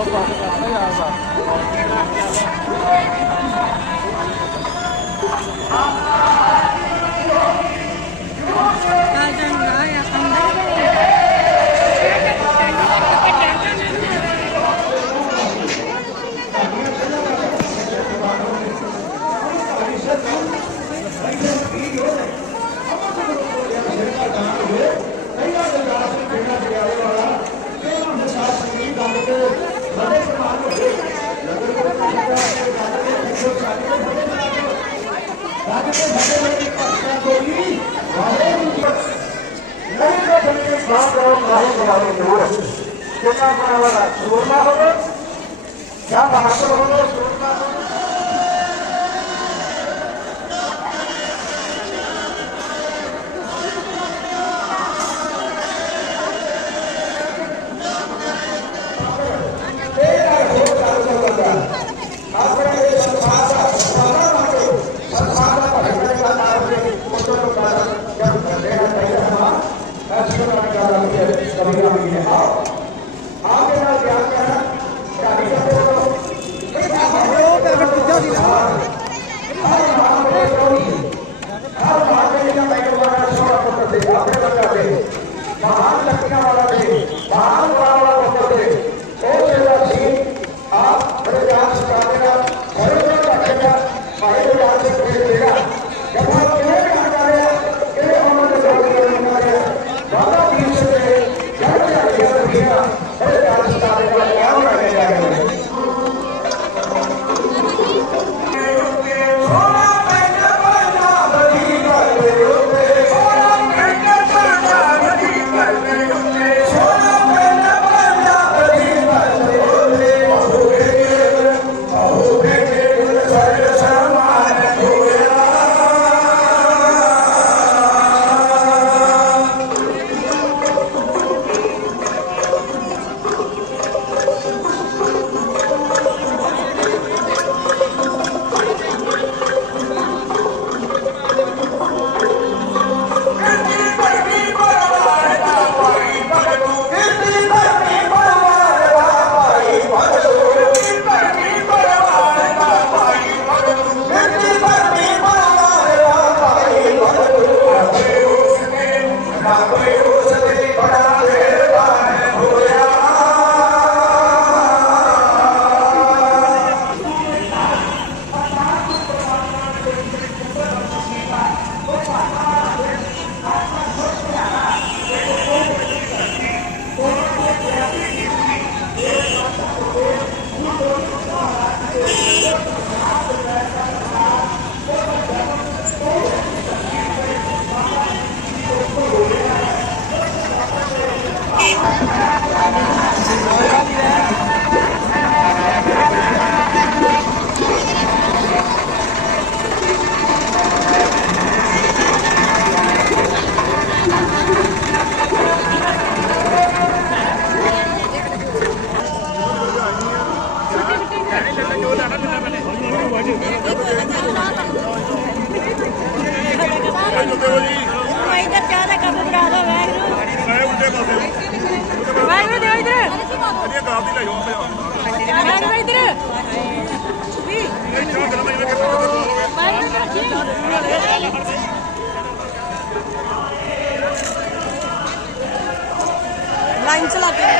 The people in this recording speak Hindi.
好好好，好，好，好，好，好，राज्य में कितना बड़ा बड़ा होगा? क्या महत्व होगा इंशाल्लाह मुझे कभी ना मिले आओ। आपके साथ ब्याह क्या है? शादी करते हो? महान लक्ष्य वाला थे। महान वाला होते ਵਾਹਿਗੁਰੂ ਦੇ ਇਧਰ ਅੜੀਆ ਗਾਲ ਦੀ ਲੈ ਜਾਓ ਆਪੇ ਵਾਹਿਗੁਰੂ ਇਧਰ ਵੀ ਚਾਹ ਗਰਮ ਨਹੀਂ ਲੱਗੇ ਪਤਾ ਨਹੀਂ ਹੋਵੇ ਵਾਹਿਗੁਰੂ ਰੱਖੀ ਲਾਈਨ ਚ ਲੱਗ ਗਈ